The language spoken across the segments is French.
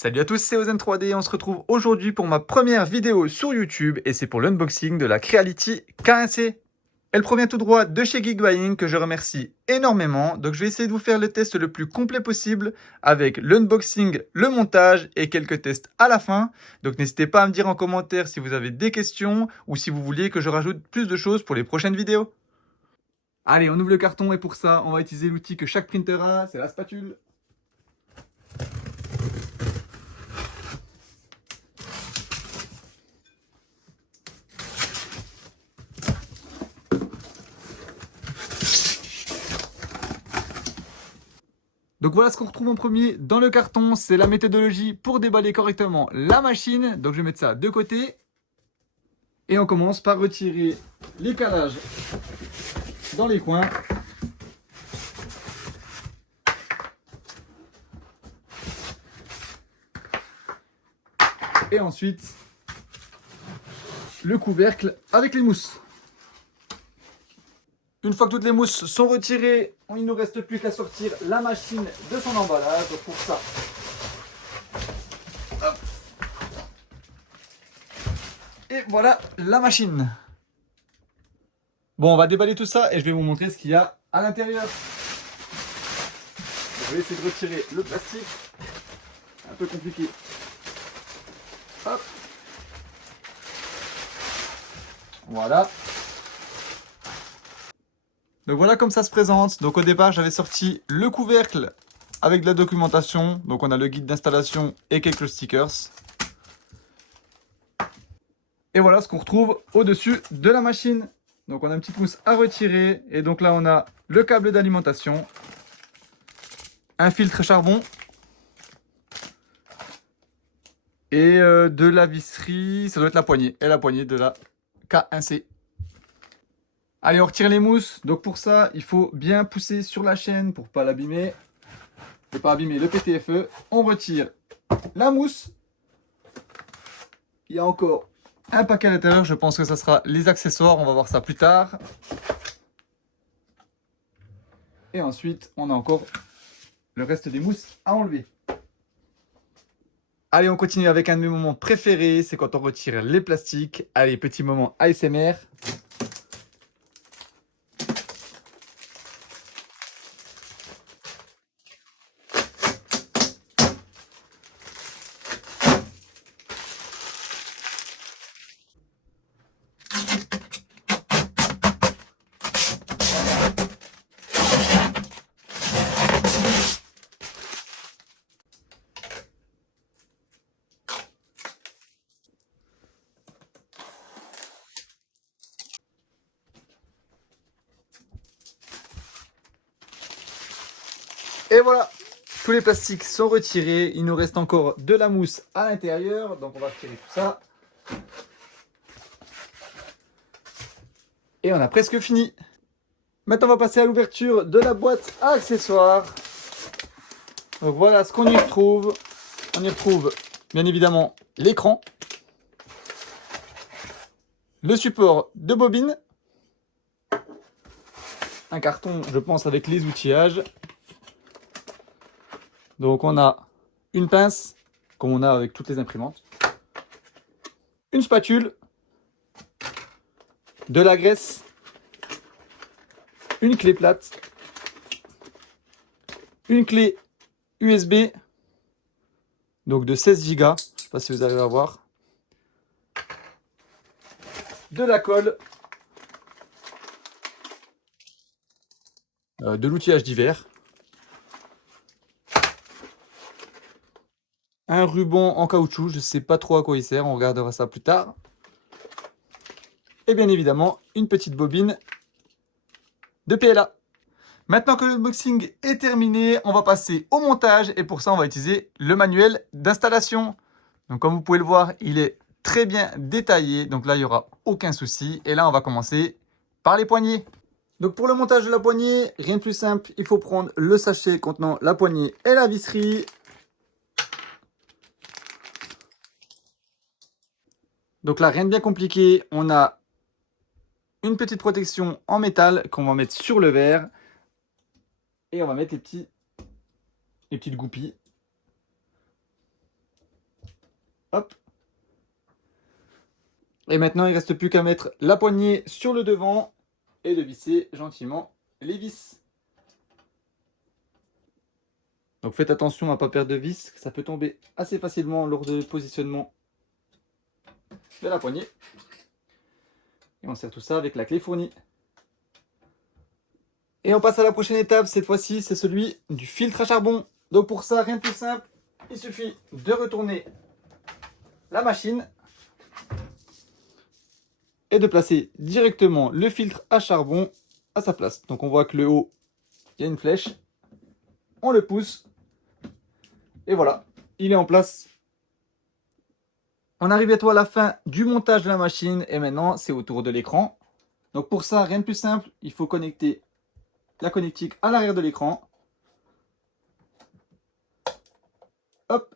Salut à tous, c'est Ozen3D. On se retrouve aujourd'hui pour ma première vidéo sur YouTube et c'est pour l'unboxing de la Creality K1C. Elle provient tout droit de chez Geekbuying que je remercie énormément. Donc je vais essayer de vous faire le test le plus complet possible avec l'unboxing, le montage et quelques tests à la fin. Donc n'hésitez pas à me dire en commentaire si vous avez des questions ou si vous vouliez que je rajoute plus de choses pour les prochaines vidéos. Allez, on ouvre le carton et pour ça, on va utiliser l'outil que chaque printer a, c'est la spatule. Donc voilà ce qu'on retrouve en premier dans le carton, c'est la méthodologie pour déballer correctement la machine. Donc je vais mettre ça de côté. Et on commence par retirer les calages dans les coins. Et ensuite, le couvercle avec les mousses. Une fois que toutes les mousses sont retirées, il ne nous reste plus qu'à sortir la machine de son emballage. Donc pour ça, hop. Et voilà la machine. Bon, on va déballer tout ça et je vais vous montrer ce qu'il y a à l'intérieur. Je vais essayer de retirer le plastique. Un peu compliqué. Hop. Voilà. Donc voilà comme ça se présente. Donc au départ, j'avais sorti le couvercle avec de la documentation. Donc on a le guide d'installation et quelques stickers. Et voilà ce qu'on retrouve au-dessus de la machine. Donc on a une petite mousse à retirer. Et donc là, on a le câble d'alimentation, un filtre charbon et de la visserie. Ça doit être la poignée. Et la poignée de la K1C. Allez, on retire les mousses. Donc pour ça, il faut bien pousser sur la chaîne pour ne pas l'abîmer. Et pas abîmer le PTFE. On retire la mousse. Il y a encore un paquet à l'intérieur. Je pense que ça sera les accessoires. On va voir ça plus tard. Et ensuite, on a encore le reste des mousses à enlever. Allez, on continue avec un de mes moments préférés. C'est quand on retire les plastiques. Allez, petit moment ASMR. Et voilà, tous les plastiques sont retirés. Il nous reste encore de la mousse à l'intérieur. Donc on va retirer tout ça. Et on a presque fini. Maintenant on va passer à l'ouverture de la boîte à accessoires. Donc voilà ce qu'on y retrouve. On y retrouve bien évidemment l'écran, le support de bobine, un carton je pense avec les outillages. Donc on a une pince, comme on a avec toutes les imprimantes, une spatule, de la graisse, une clé plate, une clé USB, donc de 16 Go, je ne sais pas si vous arrivez à voir, de la colle, de l'outillage divers, un ruban en caoutchouc, je ne sais pas trop à quoi il sert, on regardera ça plus tard. Et bien évidemment, une petite bobine de PLA. Maintenant que l'unboxing est terminé, on va passer au montage et pour ça, on va utiliser le manuel d'installation. Donc comme vous pouvez le voir, il est très bien détaillé. Donc là, il n'y aura aucun souci. Et là, on va commencer par les poignées. Donc pour le montage de la poignée, rien de plus simple. Il faut prendre le sachet contenant la poignée et la visserie. Donc là, rien de bien compliqué. On a une petite protection en métal qu'on va mettre sur le verre. Et on va mettre les petites goupilles. Hop. Et maintenant, il ne reste plus qu'à mettre la poignée sur le devant et de visser gentiment les vis. Donc faites attention à ne pas perdre de vis, ça peut tomber assez facilement lors de positionnement de la poignée. Et on serre tout ça avec la clé fournie. Et on passe à la prochaine étape, cette fois-ci c'est celui du filtre à charbon. Donc pour ça, rien de plus simple, il suffit de retourner la machine et de placer directement le filtre à charbon à sa place. Donc on voit que le haut, il y a une flèche, on le pousse et voilà, il est en place. On arrive bientôt à la fin du montage de la machine et maintenant c'est au tour de l'écran. Donc pour ça, rien de plus simple, il faut connecter la connectique à l'arrière de l'écran. Hop.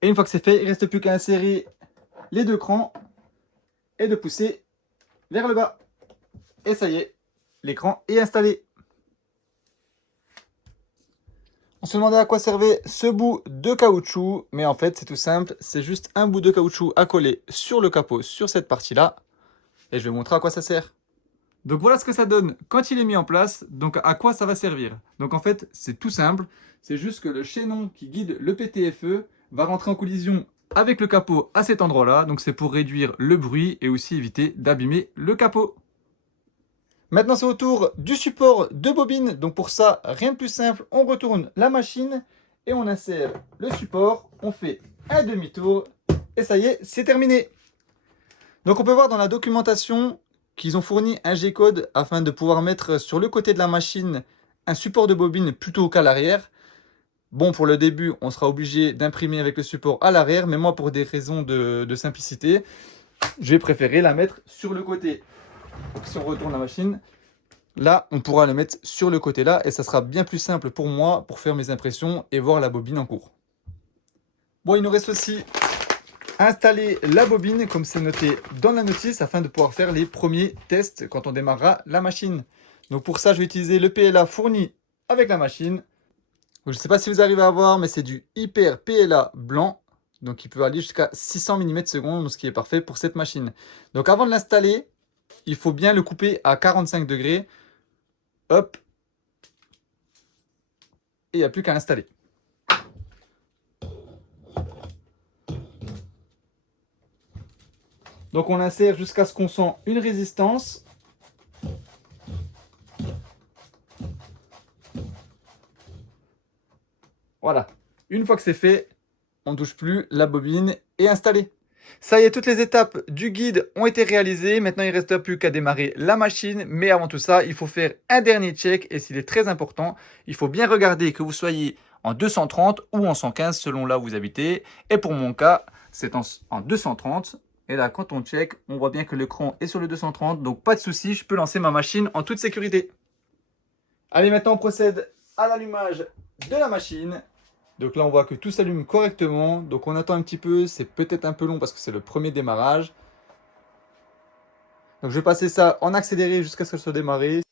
Et une fois que c'est fait, il ne reste plus qu'à insérer les deux crans et de pousser vers le bas. Et ça y est, l'écran est installé. On se demandait à quoi servait ce bout de caoutchouc, mais en fait c'est tout simple, c'est juste un bout de caoutchouc à coller sur le capot, sur cette partie-là, et je vais vous montrer à quoi ça sert. Donc voilà ce que ça donne quand il est mis en place, donc à quoi ça va servir. Donc en fait c'est tout simple, c'est juste que le chaînon qui guide le PTFE va rentrer en collision avec le capot à cet endroit-là, donc c'est pour réduire le bruit et aussi éviter d'abîmer le capot. Maintenant, c'est au tour du support de bobine. Donc pour ça, rien de plus simple, on retourne la machine et on insère le support. On fait un demi-tour et ça y est, c'est terminé. Donc on peut voir dans la documentation qu'ils ont fourni un G-code afin de pouvoir mettre sur le côté de la machine un support de bobine plutôt qu'à l'arrière. Bon, pour le début, on sera obligé d'imprimer avec le support à l'arrière, mais moi, pour des raisons de simplicité, j'ai préféré la mettre sur le côté. Donc si on retourne la machine, là on pourra le mettre sur le côté là et ça sera bien plus simple pour moi pour faire mes impressions et voir la bobine en cours. Bon, il nous reste aussi à installer la bobine comme c'est noté dans la notice afin de pouvoir faire les premiers tests quand on démarrera la machine. Donc pour ça je vais utiliser le PLA fourni avec la machine. Donc, je ne sais pas si vous arrivez à voir, mais c'est du hyper PLA blanc. Donc il peut aller jusqu'à 600 mm/s, ce qui est parfait pour cette machine. Donc avant de l'installer, il faut bien le couper à 45 degrés. Hop. Et il n'y a plus qu'à l'installer. Donc on l'insère jusqu'à ce qu'on sent une résistance. Voilà. Une fois que c'est fait, on ne touche plus, la bobine est installée. Ça y est, toutes les étapes du guide ont été réalisées. Maintenant, il ne reste plus qu'à démarrer la machine. Mais avant tout ça, il faut faire un dernier check. Et s'il est très important, il faut bien regarder que vous soyez en 230 ou en 115 selon là où vous habitez. Et pour mon cas, c'est en 230. Et là, quand on check, on voit bien que l'écran est sur le 230. Donc, pas de souci, je peux lancer ma machine en toute sécurité. Allez, maintenant, on procède à l'allumage de la machine. Donc là, on voit que tout s'allume correctement. Donc on attend un petit peu. C'est peut-être un peu long parce que c'est le premier démarrage. Donc je vais passer ça en accéléré jusqu'à ce que ça soit démarré.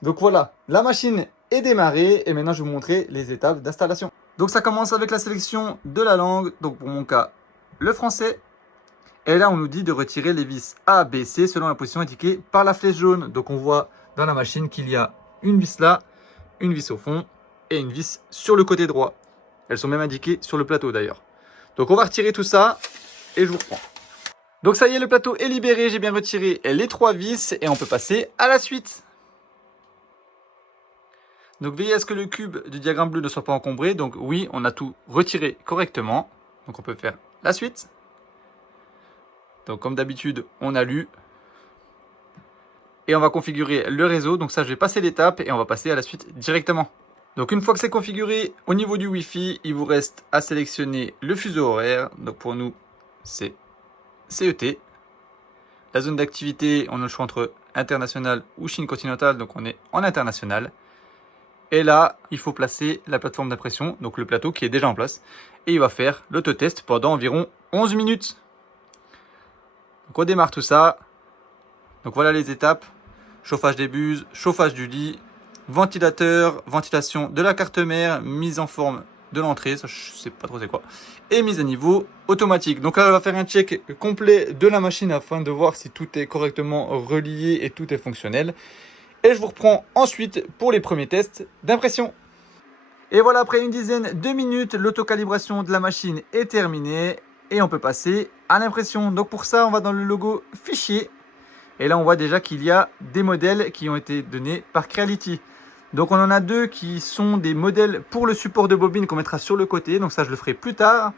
Donc voilà, la machine est démarrée. Et maintenant, je vais vous montrer les étapes d'installation. Donc ça commence avec la sélection de la langue. Donc pour mon cas, le français. Et là, on nous dit de retirer les vis A, B, C selon la position indiquée par la flèche jaune. Donc on voit dans la machine qu'il y a une vis là, une vis au fond et une vis sur le côté droit. Elles sont même indiquées sur le plateau d'ailleurs. Donc on va retirer tout ça et je vous reprends. Donc ça y est, le plateau est libéré, j'ai bien retiré les 3 vis et on peut passer à la suite. Donc veillez à ce que le cube du diagramme bleu ne soit pas encombré. Donc oui, on a tout retiré correctement. Donc on peut faire la suite. Donc comme d'habitude, on a lu. Et on va configurer le réseau. Donc ça, je vais passer l'étape et on va passer à la suite directement. Donc une fois que c'est configuré, au niveau du Wi-Fi, il vous reste à sélectionner le fuseau horaire. Donc pour nous, c'est CET. La zone d'activité, on a le choix entre international ou Chine continentale. Donc on est en international. Et là, il faut placer la plateforme d'impression, donc le plateau qui est déjà en place. Et il va faire l'autotest pendant environ 11 minutes. Donc on démarre tout ça. Donc voilà les étapes. Chauffage des buses, chauffage du lit. ventilateur, ventilation de la carte mère, mise en forme de l'entrée, ça je sais pas trop c'est quoi, et mise à niveau automatique. Donc là on va faire un check complet de la machine afin de voir si tout est correctement relié et tout est fonctionnel. Et je vous reprends ensuite pour les premiers tests d'impression. Et voilà, après une dizaine de minutes, l'autocalibration de la machine est terminée et on peut passer à l'impression. Donc pour ça, on va dans le logo fichier et là on voit déjà qu'il y a des modèles qui ont été donnés par Creality. Donc on en a deux qui sont des modèles pour le support de bobine qu'on mettra sur le côté, donc ça je le ferai plus tard.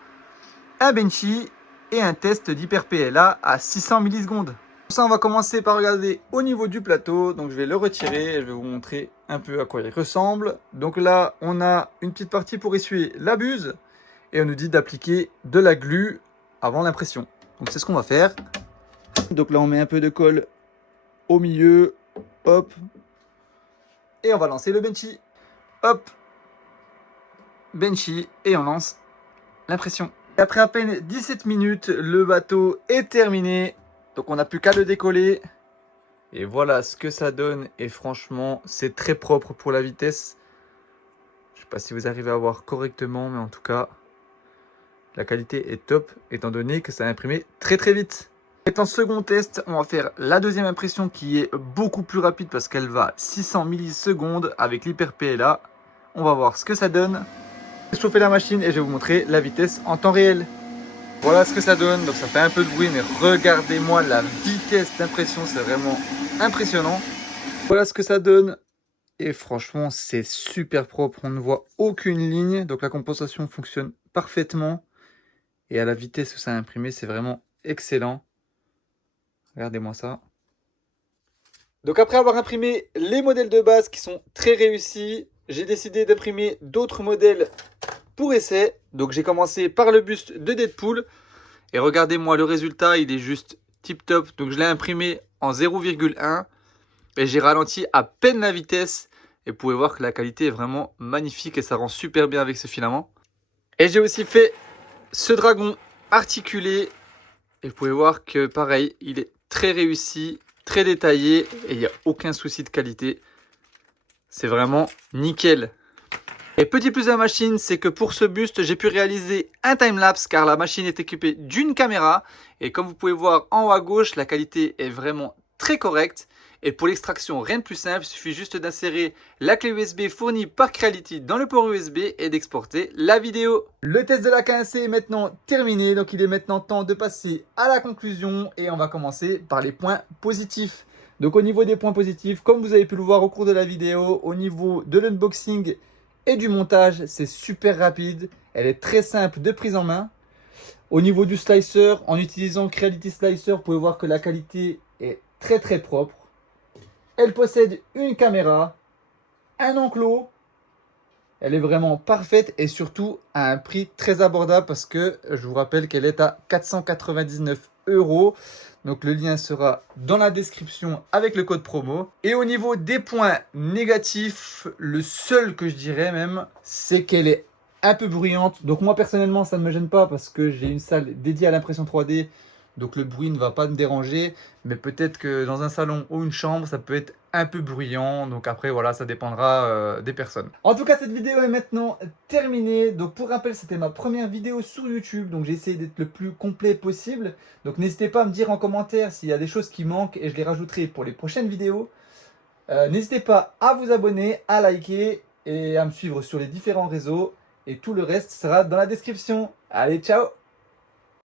Un Benchy et un test d'Hyper PLA à 600 millisecondes. Pour ça on va commencer par regarder au niveau du plateau, donc je vais le retirer et je vais vous montrer un peu à quoi il ressemble. Donc là on a une petite partie pour essuyer la buse et on nous dit d'appliquer de la glu avant l'impression. Donc c'est ce qu'on va faire. Donc là on met un peu de colle au milieu, hop, et on va lancer le Benchy. Hop, Benchy, et on lance l'impression. Après à peine 17 minutes, le bateau est terminé. Donc on n'a plus qu'à le décoller. Et voilà ce que ça donne. Et franchement, c'est très propre pour la vitesse. Je ne sais pas si vous arrivez à voir correctement, mais en tout cas, la qualité est top, étant donné que ça a imprimé très très vite. Et en second test, on va faire la deuxième impression qui est beaucoup plus rapide parce qu'elle va 600 millisecondes avec l'Hyper PLA. On va voir ce que ça donne. Je vais chauffer la machine et je vais vous montrer la vitesse en temps réel. Voilà ce que ça donne. Donc ça fait un peu de bruit, mais regardez-moi la vitesse d'impression, c'est vraiment impressionnant. Voilà ce que ça donne. Et franchement, c'est super propre. On ne voit aucune ligne. Donc la compensation fonctionne parfaitement. Et à la vitesse où ça a imprimé, c'est vraiment excellent. Regardez-moi ça. Donc après avoir imprimé les modèles de base qui sont très réussis, j'ai décidé d'imprimer d'autres modèles pour essai. Donc j'ai commencé par le buste de Deadpool. Et regardez-moi le résultat, il est juste tip top. Donc je l'ai imprimé en 0,1. Et j'ai ralenti à peine la vitesse. Et vous pouvez voir que la qualité est vraiment magnifique et ça rend super bien avec ce filament. Et j'ai aussi fait ce dragon articulé. Et vous pouvez voir que pareil, il est très réussi, très détaillé et il n'y a aucun souci de qualité. C'est vraiment nickel. Et petit plus de la machine, c'est que pour ce buste, j'ai pu réaliser un timelapse car la machine est équipée d'une caméra. Et comme vous pouvez voir en haut à gauche, la qualité est vraiment très correcte. Et pour l'extraction, rien de plus simple, il suffit juste d'insérer la clé USB fournie par Creality dans le port USB et d'exporter la vidéo. Le test de la K1C est maintenant terminé, donc il est maintenant temps de passer à la conclusion et on va commencer par les points positifs. Donc au niveau des points positifs, comme vous avez pu le voir au cours de la vidéo, au niveau de l'unboxing et du montage, c'est super rapide, elle est très simple de prise en main. Au niveau du slicer, en utilisant Creality Slicer, vous pouvez voir que la qualité est très très propre. Elle possède une caméra, un enclos. Elle est vraiment parfaite et surtout à un prix très abordable parce que je vous rappelle qu'elle est à 499 €. Donc le lien sera dans la description avec le code promo. Et au niveau des points négatifs, le seul que je dirais même, c'est qu'elle est un peu bruyante. Donc moi personnellement ça ne me gêne pas parce que j'ai une salle dédiée à l'impression 3D. Donc le bruit ne va pas me déranger, mais peut-être que dans un salon ou une chambre, ça peut être un peu bruyant. Donc après, voilà, ça dépendra des personnes. En tout cas, cette vidéo est maintenant terminée. Donc pour rappel, c'était ma première vidéo sur YouTube. Donc j'ai essayé d'être le plus complet possible. Donc n'hésitez pas à me dire en commentaire s'il y a des choses qui manquent et je les rajouterai pour les prochaines vidéos. N'hésitez pas à vous abonner, à liker et à me suivre sur les différents réseaux. Et tout le reste sera dans la description. Allez, ciao!